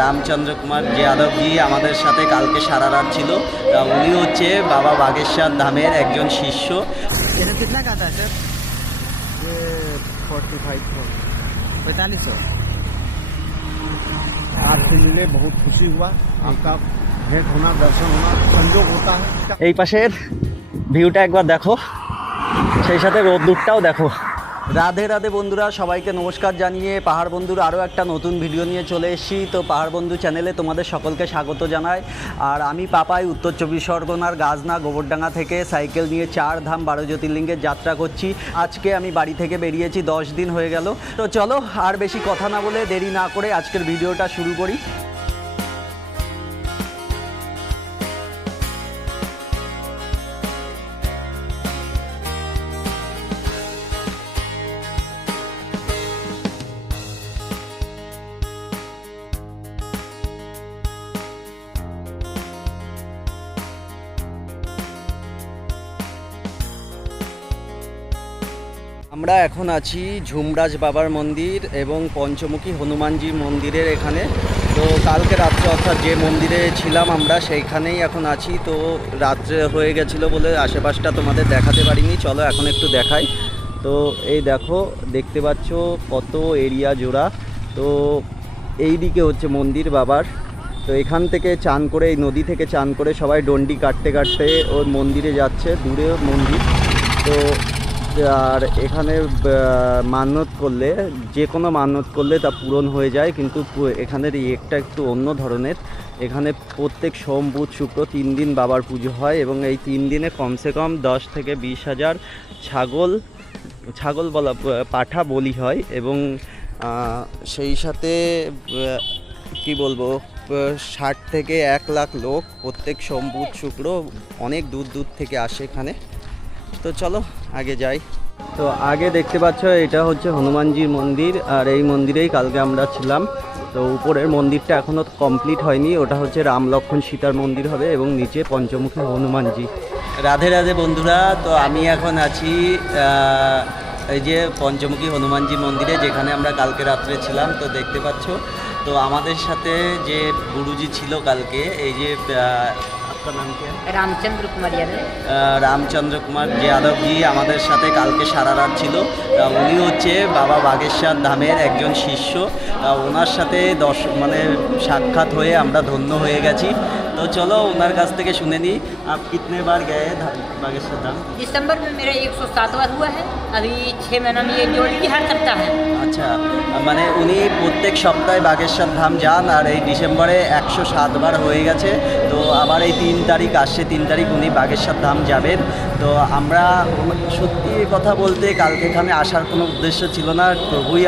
রামচন্দ্র কুমার যাদবজি আমাদের সাথে কালকে সারা রাত ছিল। উনি হচ্ছে বাবা বাগেশ্বর ধামের একজন শিষ্য। कितना का था सर? ये 45 4500। आपसे मिले बहुत खुशी हुआ। आपका भेंट होना, दर्शन होना संजोग होता है। এই পাশের ভিউটা একবার দেখো, সেই সাথে রোদ্দুরটাও দেখো। রাধে রাধে বন্ধুরা, সবাইকে নমস্কার জানিয়ে পাহাড় বন্ধুর আরও একটা নতুন ভিডিও নিয়ে চলে এসেছি। তো পাহাড় বন্ধু চ্যানেলে তোমাদের সকলকে স্বাগত জানাই। আর আমি পাপাই উত্তর চব্বিশ পরগনার গাজনা গোবরডাঙ্গা থেকে সাইকেল নিয়ে 4 ধাম 12 জ্যোতির্লিঙ্গের যাত্রা করছি। আজকে আমি বাড়ি থেকে বেরিয়েছি, 10 দিন হয়ে গেল। তো চলো আর বেশি কথা না বলে দেরি না করে আজকের ভিডিওটা শুরু করি। আমরা এখন আছি ঝুমরাজ বাবার মন্দির এবং পঞ্চমুখী হনুমানজি মন্দিরের এখানে। তো কালকে রাত্রে অর্থাৎ যে মন্দিরে ছিলাম আমরা সেইখানেই এখন আছি। তো রাত্রে হয়ে গেছিলো বলে আশেপাশটা তোমাদের দেখাতে পারিনি, চলো এখন একটু দেখাই। তো এই দেখো, দেখতে পাচ্ছ কত এরিয়া জোড়া। তো এই দিকে হচ্ছে মন্দির বাবার। তো এখান থেকে চান করে, এই নদী থেকে চান করে সবাই ডন্ডি কাটতে কাটতে ওই মন্দিরে যাচ্ছে, দূরে মন্দির। তো আর এখানে মান্যত করলে, যে কোনো মান্যত করলে তা পূরণ হয়ে যায়। কিন্তু এখানের একটা একটু অন্য ধরনের। এখানে প্রত্যেক সোম বুধ শুক্র 3 দিন বাবার পুজো হয় এবং এই 3 দিনে কমসে কম 10 থেকে 20 হাজার ছাগল বলা পাঠা বলি হয়। এবং সেই সাথে কি বলবো, 60 থেকে 1 লাখ লোক প্রত্যেক সোম বুধ শুক্র অনেক দূর দূর থেকে আসে এখানে। তো চলো আগে যাই। তো আগে দেখতে পাচ্ছ এটা হচ্ছে হনুমানজির মন্দির, আর এই মন্দিরেই কালকে আমরা ছিলাম। তো উপরের মন্দিরটা এখনও কমপ্লিট হয়নি, ওটা হচ্ছে রাম লক্ষ্মণ সীতার মন্দির হবে এবং নিচে পঞ্চমুখী হনুমানজি। রাধে রাধে বন্ধুরা, তো আমি এখন আছি এই যে পঞ্চমুখী হনুমানজি মন্দিরে, যেখানে আমরা কালকে রাত্রে ছিলাম। তো দেখতে পাচ্ছ, তো আমাদের সাথে যে গুরুজি ছিল কালকে, এই যে নাম কি? রামচন্দ্র কুমার যাদব। রামচন্দ্র কুমার যাদবজি আমাদের সাথে কালকে সারা রাত ছিল। উনি হচ্ছে বাবা বাগেশ্বর ধামের একজন শিষ্য। ওনার সাথে সাক্ষাৎ হয়ে আমরা ধন্য হয়ে গেছি। তো চলো ওনার কাছ থেকে শুনে নিই। आप कितने बार गए बागेश्वर धाम? दिसंबर में मेरा 107 बार हुआ है। अभी 6 महीना में ये जोड़ी बिहार करता है। আচ্ছা, মানে উনি প্রত্যেক সপ্তাহে বাগেশ্বর ধাম যান, আর এই ডিসেম্বরে 107 বার হয়ে গেছে। তো আবার এই 3 তারিখ আসছে, 3 তারিখ উনি বাগেশ্বর ধাম যাবেন। তো আমরা সত্যি কথা বলতে কালকে এখানে আসার কোনো উদ্দেশ্য ছিল না, প্রভুই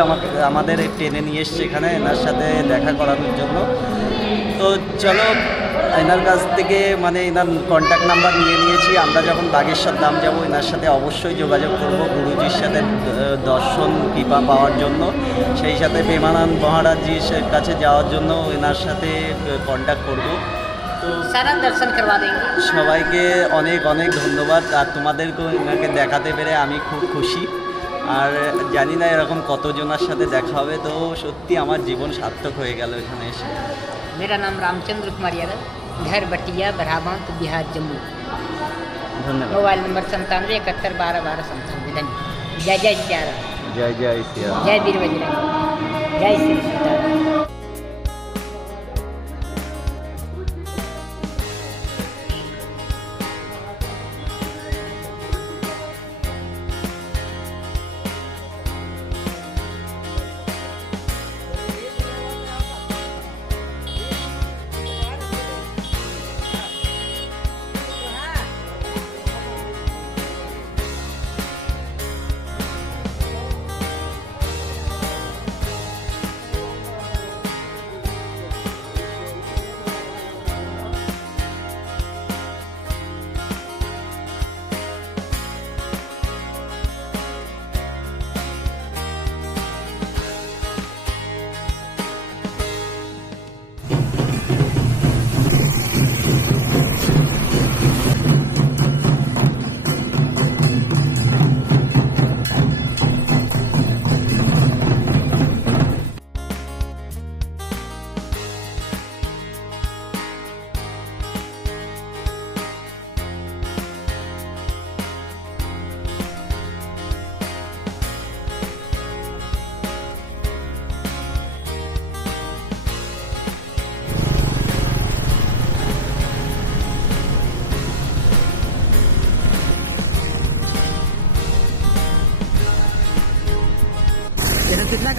আমাদের টেনে নিয়ে এসছে এখানে এনার সাথে দেখা করানোর জন্য। তো চলো এনার কাছ থেকে এনার কন্ট্যাক্ট নাম্বার নিয়ে নিয়েছি। আমরা যখন বাগেশ্বর ধাম যাব এনার সাথে অবশ্যই যোগাযোগ করব গুরুজির সাথে দর্শন কৃপা পাওয়ার জন্য। সেই সাথে প্রেমানন্দ মহারাজজির কাছে যাওয়ার জন্য এনার সাথে কন্ট্যাক্ট করব। তো सारा दर्शन करवा देंगे। সবাইকে অনেক অনেক ধন্যবাদ। আর তোমাদেরকেও এনাকে দেখাতে পেরে আমি খুব খুশি। আর জানি না এরকম কতজনের সাথে দেখা হবে। তো সত্যি আমার জীবন সার্থক হয়ে গেল এখানে এসে। मेरा नाम रामचंद्र कुमार यादव, घर बटिया बरहाबांत बिहार जम्मू। ধন্যবাদ। Mobile number 9771121297। धन्यवाद। जय जय सीताराम। জয় জয় শ্রীরাম। जय वीर बजरंग। जय श्री सीताराम।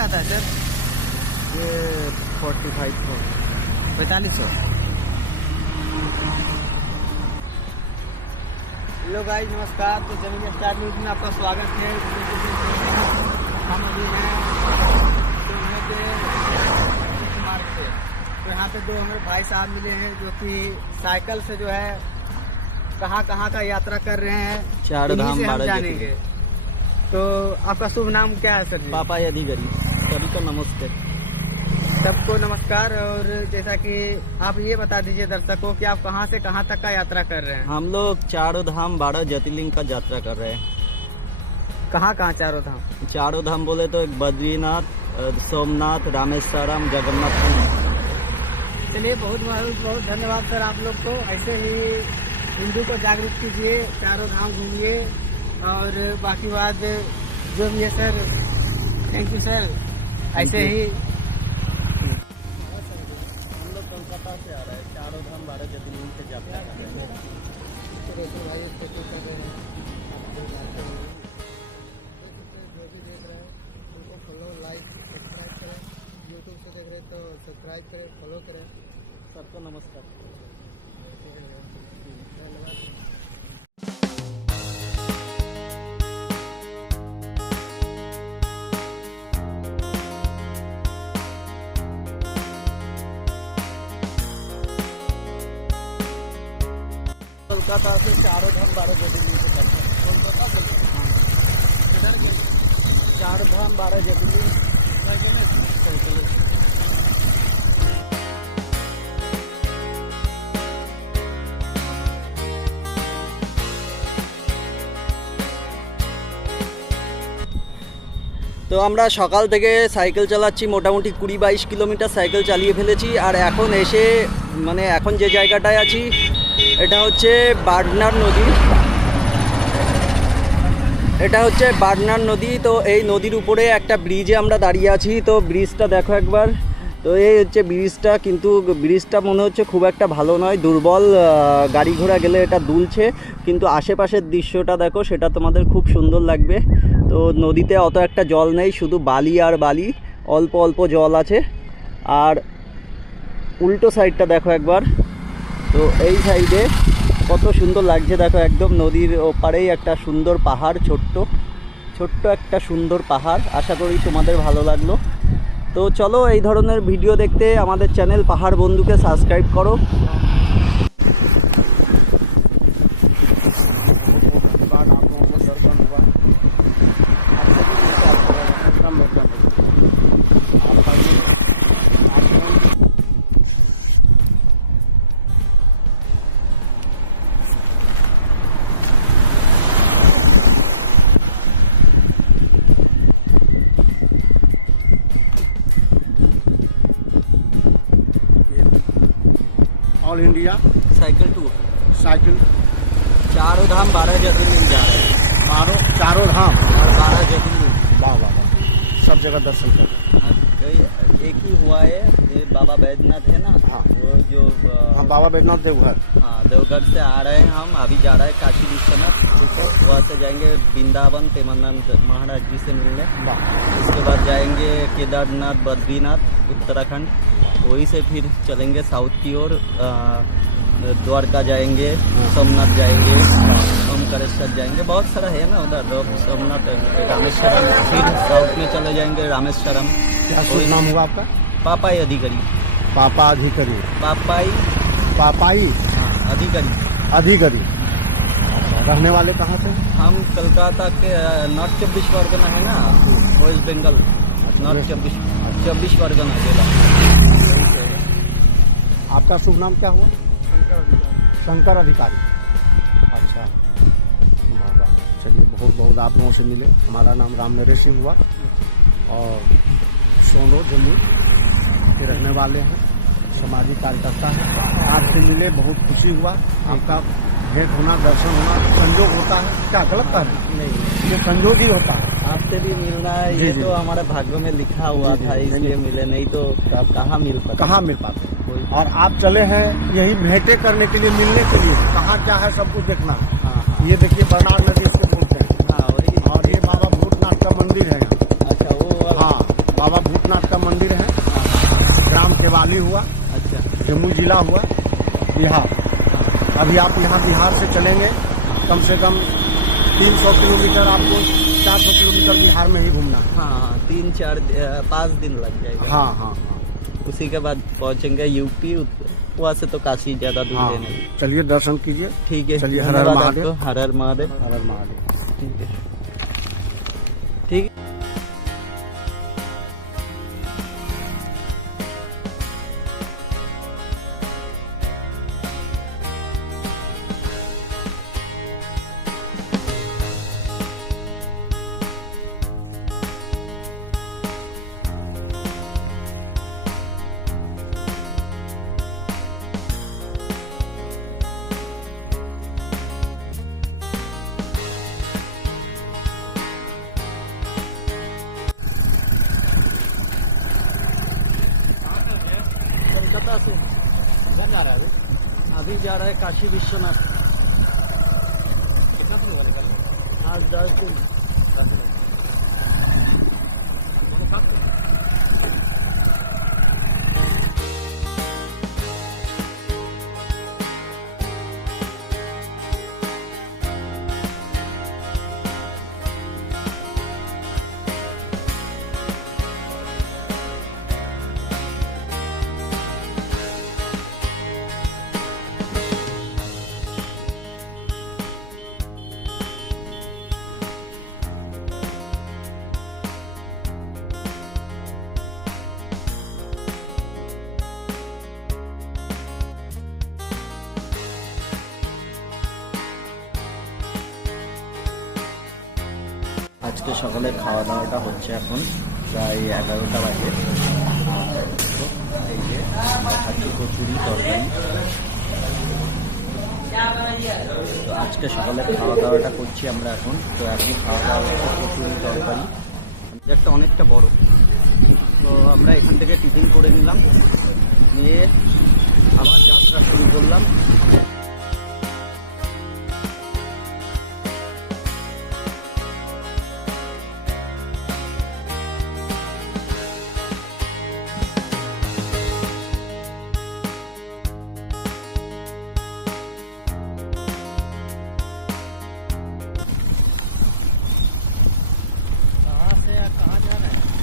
आता है सर? ये 4500। 4500। हेलो गाइस, नमस्कार। तो जमीन स्टार न्यूज में आपका स्वागत है। हम अभी हैं तो यहाँ पे मार्ग पे। तो यहाँ पे दो हमारे भाई साहब मिले हैं जो कि साइकिल से जो है कहाँ कहाँ का यात्रा कर रहे हैं, चार इन्हीं धाम से हम 12 जानेंगे। तो आपका शुभ नाम क्या है सर जी? पापा अधिकारी, सभी को नमस्ते। सबको नमस्कार। और जैसा कि आप ये बता दीजिए दर्शकों कि आप कहाँ से कहाँ तक का यात्रा कर रहे हैं? हम लोग चारों धाम 12 ज्योतिर्लिंग का यात्रा कर रहे हैं। कहाँ कहाँ चारों धाम? चारों धाम बोले तो एक बद्रीनाथ, सोमनाथ, रामेश्वरम, जगन्नाथ। चलिए, बहुत बहुत बहुत धन्यवाद सर आप लोग को। ऐसे ही हिंदू को जागरूक कीजिए, चारों धाम घूमिए और बाकी बात जो भी है सर। Thank you sir. ऐसे ही हम लोग कोलकाता से आ रहे हैं, चारों धाम 12 ज्योतिर्लिंग से यात्रा कर रहे हैं। यूट्यूब से देख रहे तो सब्सक्राइब करें, फॉलो करें। सबको नमस्कार। कोलकाता से चारों धाम 12 ज्योतिर्लिंग से करते हैं। कोलकाता से चार धाम 12 ज्योतिर्लिंग साइकिल। তো আমরা সকাল থেকে সাইকেল চালাচ্ছি, মোটামুটি 20-22 কিলোমিটার সাইকেল চালিয়ে ফেলেছি। আর এখন এসে এখন যে জায়গাটায় আছি এটা হচ্ছে বার্নার নদী। এটা হচ্ছে বার্নার নদী। তো এই নদীর উপরে একটা ব্রিজে আমরা দাঁড়িয়ে আছি। তো ব্রিজটা দেখো একবার। তো এই হচ্ছে ব্রিজটা, কিন্তু ব্রিজটা মনে হচ্ছে খুব একটা ভালো নয়, দুর্বল। গাড়ি ঘোড়া গেলে এটা দুলছে, কিন্তু আশেপাশের দৃশ্যটা দেখো, সেটা তোমাদের খুব সুন্দর লাগবে। তো নদীতে অত একটা জল নেই, শুধু বালি আর বালি, অল্প অল্প জল আছে। আর উল্টো সাইডটা দেখো একবার। তো এই সাইডে কত সুন্দর লাগছে দেখো, একদম নদীর ওপারেই একটা সুন্দর পাহাড়, ছোট্ট একটা সুন্দর পাহাড়। আশা করি তোমাদের ভালো লাগলো। তো চলো, এই ধরনের ভিডিও দেখতে আমাদের চ্যানেল পাহাড় বন্ধুকে সাবস্ক্রাইব করো। All India cycle tour, cycle चारों धाम 12 ज्योतिर्लिंग जा रहे हैं। चारों धाम और 12 ज्योतिर्लिंग वाह वाह वाह, सब जगह दर्शन कर। एक ही हुआ है, ये बाबा बैद्यनाथ है ना। हाँ। वो जो हम बाबा बैद्यनाथ देवघर। हाँ, देवघर से आ रहे हैं हम। अभी जा रहे हैं काशी विश्वनाथ, वहाँ से जाएंगे वृंदावन प्रेमानंद महाराज जी से मिलने। वाह, उसके बाद जाएंगे केदारनाथ, बद्रीनाथ, उत्तराखंड। वहीं से फिर चलेंगे साउथ की ओर, द्वारका जाएंगे, सोमनाथ जाएंगे, ओमकारेश्वर जाएंगे। बहुत सारा है ना उधर, सोमनाथ, रामेश्वरम। फिर साउथ में चले जाएंगे रामेश्वरम। क्या शुभ नाम हुआ आपका? पापाई अधिकारी। पापा अधिकारी। पापाई, पापाई हाँ, अधिकारी। अधिकारी। रहने वाले कहाँ से? हम कलकत्ता के नॉर्थ 24 परगना है ना, वेस्ट बंगाल, नॉर्थ 24 परगना जिला। आपका शुभ नाम क्या हुआ? शंकर अधिकारी। अच्छा, वाह वाह। चलिए, बहुत बहुत आप लोगों से मिले। हमारा नाम राम नरेश सिंह हुआ और सोनो जम्मू के रहने वाले हैं, सामाजिक कार्यकर्ता हैं। आपसे मिले, बहुत खुशी हुआ। आपका भेंट होना, दर्शन होना संजोग होता है। क्या गलत कह रहे हैं? नहीं, ये संजोग ही होता है। आपसे भी मिलना है, जी, ये जी। तो हमारे भाग्य में लिखा हुआ जी, जी, था, इसलिए मिले, नहीं तो कहाँ मिल पाता। कहाँ मिल पाते? कोई। और आप चले हैं यही भेंटे करने के लिए, मिलने के लिए। कहाँ क्या है सब कुछ देखना है। हाँ हाँ ये देखिए, बरनार नदी इसके बोलते हैं। हाँ, वही। और ये बाबा भूतनाथ का मंदिर है यहाँ। अच्छा, वो वाला। हाँ, बाबा पाली हुआ, अच्छा जम्मू जिला हुआ, बिहार। अभी आप यहाँ बिहार से चलेंगे कम से कम 300 किलोमीटर, आपको 400 किलोमीटर बिहार में ही घूमना है। हाँ 5 दिन लग जाएगा। हाँ हाँ हाँ। उसी के बाद पहुंचेंगे यूपी, वहाँ से तो काशी ज्यादा दूर हाँ है नहीं। चलिए दर्शन कीजिए। ठीक है, चलिए, हर हर धन्यवाद महादेव। आपको। हर हर महादेव। हर हर महादेव। ठीक है, ठीक है। कोलकाता से कहाँ जा रहा है अभी? अभी जा रहा है काशी विश्वनाथ। कितना दिन होने का? आज 10 दिन। আজকে সকালে খাওয়া দাওয়াটা হচ্ছে এখন প্রায় 11টা বাজে। আর তো এই যে আমরা খাচ্ছি কচুরি তরকারি। তো আজকে সকালে খাওয়া দাওয়াটা করছি আমরা এখন। তো এখন খাওয়া দাওয়া হচ্ছে কচুরি তরকারি, একটা অনেকটা বড়। তো আমরা এখান থেকে টিফিন করে নিলাম, নিয়ে আবার যাত্রা শুরু করলাম।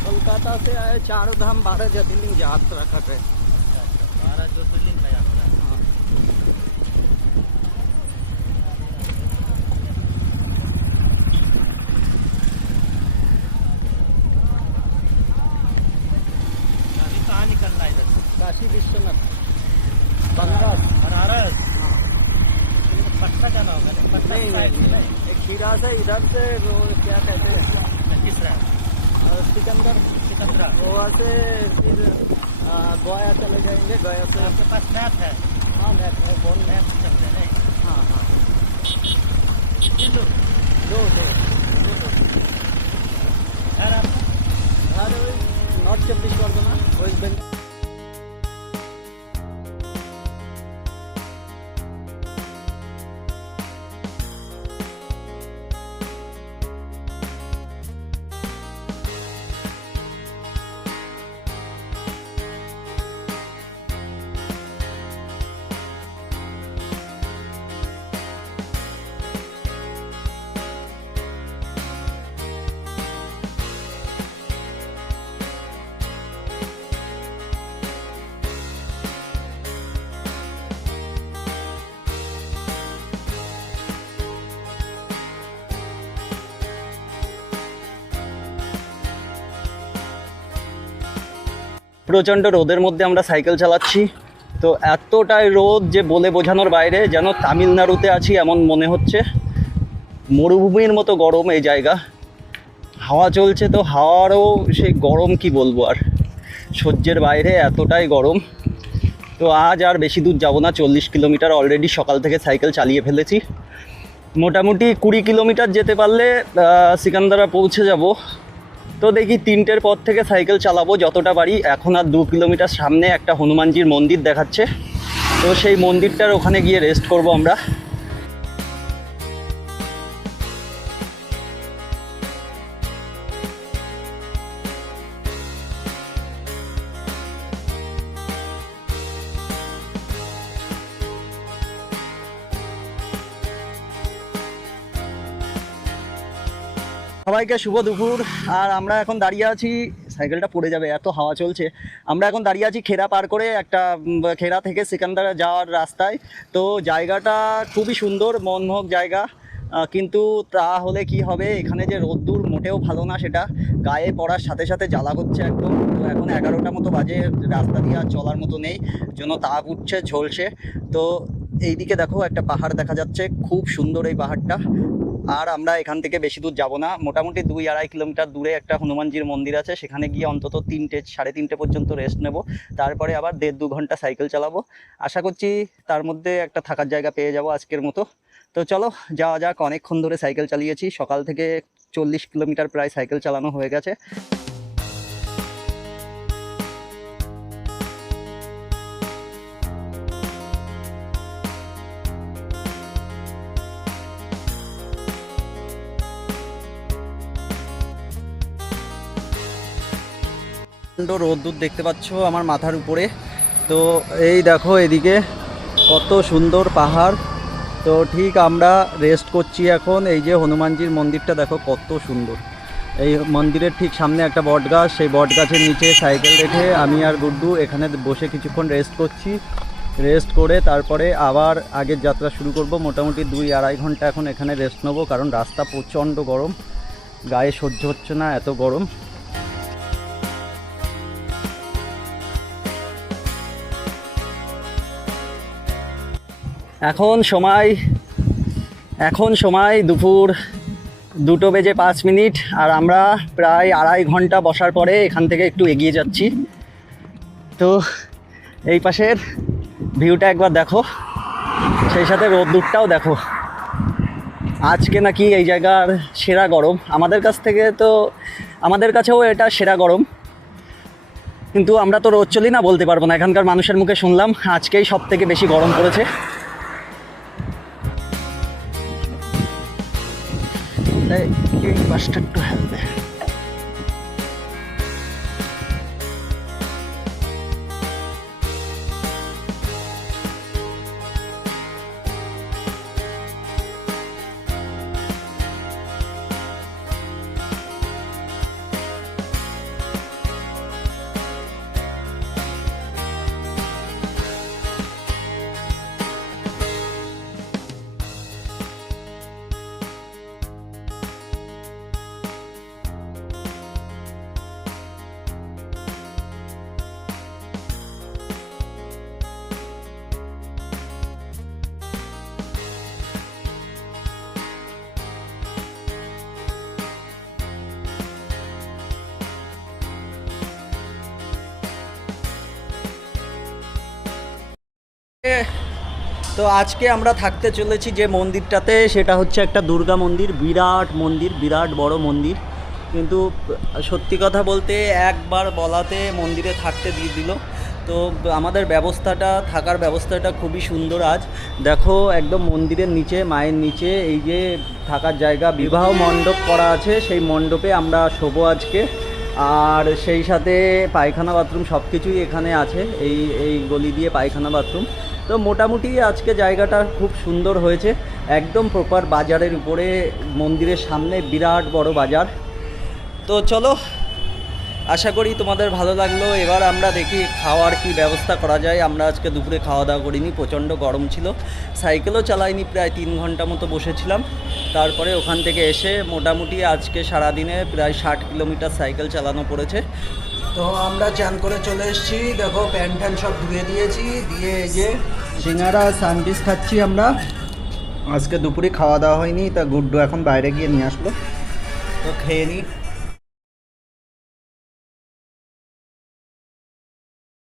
कोलकाता से आए, 4 धाम 12 ज्योतिर्लिंग यात्रा कर रहे हैं। 12 ज्योतिर्लिंग का यात्रा। हाँ। अभी कहाँ निकलना है इधर? काशी विश्वनाथ, बनारस। पटना जाना होगा? पटना नहीं, एक खीरा से इधर से वो क्या कहते हैं, सिकंदर, गोवा से फिर गया चले जाएंगे। गया से आपके पास मैप है? हाँ मैप है, फोन मैप चलते हैं। हाँ हाँ, दो घर आपका? घर नॉर्थ 24 परगना, वेस्ट बंगाल। প্রচণ্ড রোদের মধ্যে আমরা সাইকেল চালাচ্ছি। তো এতটাই রোদ যে বলে বোঝানোর বাইরে, যেন তামিলনাড়ুতে আছি এমন মনে হচ্ছে। মরুভূমির মতো গরম এই জায়গা। হাওয়া চলছে, তো হাওয়ারও সেই গরম কি বলবো, আর সহ্যের বাইরে এতটাই গরম। তো আজ আর বেশি দূর যাব না, 40 কিলোমিটার অলরেডি সকাল থেকে সাইকেল চালিয়ে ফেলেছি। মোটামুটি 20 কিলোমিটার যেতে পারলে সিকান্দারা পৌঁছে যাব। তো দেখি 3টের পর থেকে সাইকেল চালাবো যতটা পারি। এখন আর 2 কিলোমিটার সামনে একটা হনুমানজির মন্দির দেখাচ্ছে, তো সেই মন্দিরটার ওখানে গিয়ে রেস্ট করব আমরা। সবাইকে শুভ দুপুর। আর আমরা এখন দাঁড়িয়ে আছি, সাইকেলটা পড়ে যাবে এত হাওয়া চলছে। আমরা এখন দাঁড়িয়ে আছি খেরা পার করে, একটা খেরা থেকে সিকান্দারা যাওয়ার রাস্তায়। তো জায়গাটা খুবই সুন্দর, মনমোহক জায়গা। কিন্তু তাহলে কি হবে, এখানে যে রোদ্দুর মোটেও ভালো না, সেটা গায়ে পড়ার সাথে সাথে জ্বালা করছে একদম। তো এখন 11টা মতো বাজে, রাস্তা দিয়ে আর চলার মতো নেই, জন্য তাপ উঠছে, ঝলসে। তো এইদিকে দেখো একটা পাহাড় দেখা যাচ্ছে, খুব সুন্দর এই পাহাড়টা। আর আমরা এখান থেকে বেশি দূর যাব না, মোটামুটি 2-2.5 কিলোমিটার দূরে একটা হনুমানজির মন্দির আছে, সেখানে গিয়ে অন্তত 3-3:30 পর্যন্ত রেস্ট নেব। তারপরে আবার 1.5-2 ঘন্টা সাইকেল চালাবো। আশা করছি তার মধ্যে একটা থাকার জায়গা পেয়ে যাব আজকের মতো। তো চলো যাওয়া যাক। অনেকক্ষণ ধরে সাইকেল চালিয়েছি, সকাল থেকে 40 কিলোমিটার প্রায় সাইকেল চালানো হয়ে গেছে। রোদ্দুর দেখতে পাচ্ছ আমার মাথার উপরে। তো এই দেখো এদিকে কত সুন্দর পাহাড়। তো ঠিক আমরা রেস্ট করছি এখন। এই যে হনুমানজির মন্দিরটা দেখো কত সুন্দর। এই মন্দিরের ঠিক সামনে একটা বট গাছ, সেই বট গাছের নিচে সাইকেল রেখে আমি আর গুড্ডু এখানে বসে কিছুক্ষণ রেস্ট করছি। রেস্ট করে তারপরে আবার আগের যাত্রা শুরু করব। মোটামুটি 2-2.5 ঘন্টা এখন এখানে রেস্ট নেবো, কারণ রাস্তা প্রচণ্ড গরম, গায়ে সহ্য হচ্ছে না এত গরম। এখন সময় দুপুর 2:05। আর আমরা প্রায় 2.5 ঘন্টা বসার পরে এখান থেকে একটু এগিয়ে যাচ্ছি। তো এই পাশের ভিউটা একবার দেখো, সেই সাথে রোদ্দুরটাও দেখো। আজকে নাকি এই জায়গার সেরা গরম। আমাদের কাছেও এটা সেরা গরম, কিন্তু আমরা তো রোজ চলি না, বলতে পারবো না। এখানকার মানুষের মুখে শুনলাম আজকেই সব থেকে বেশি গরম পড়েছে। এই বাসটা একটু হেলবে। তো আজকে আমরা থাকতে চলেছি যে মন্দিরটাতে, সেটা হচ্ছে একটা দুর্গা মন্দির। বিরাট মন্দির, বিরাট বড় মন্দির। কিন্তু সত্যি কথা বলতে একবার বলাতে মন্দিরে থাকতে দিয়ে দিল। তো আমাদের থাকার ব্যবস্থাটা খুবই সুন্দর। আজ দেখো একদম মন্দিরের নিচে, মায়ের নিচে এই যে থাকার জায়গা, বিবাহ মণ্ডপ করা আছে, সেই মণ্ডপে আমরা শোবো আজকে। আর সেই সাথে পায়খানা বাথরুম সব কিছুই এখানে আছে, এই গলি দিয়ে পায়খানা বাথরুম। তো মোটামুটি আজকে জায়গাটা খুব সুন্দর হয়েছে, একদম প্রপার বাজারের উপরে, মন্দিরের সামনে বিরাট বড় বাজার। তো চলো, আশা করি তোমাদের ভালো লাগলো। এবার আমরা দেখি খাওয়ার কি ব্যবস্থা করা যায়। আমরা আজকে দুপুরে খাওয়া দাওয়া করিনি, প্রচণ্ড গরম ছিল, সাইকেলও চালাইনি, প্রায় 3 ঘন্টা মতো বসেছিলাম। তারপরে ওখান থেকে এসে মোটামুটি আজকে সারাদিনে প্রায় 60 কিলোমিটার সাইকেল চালানো পড়েছে। তো আমরা চান করে চলে এসেছি, দেখো প্যান্ট ট্যান্ট সব ধুয়ে দিয়েছি, দিয়ে এই যে সিঙ্গারা স্যান্ডউইচ খাচ্ছি আমরা। আজকে দুপুরে খাওয়া দাওয়া হয়নি, তা গুড্ডু এখন বাইরে গিয়ে নিয়ে আসলো, তো খেয়ে নিই।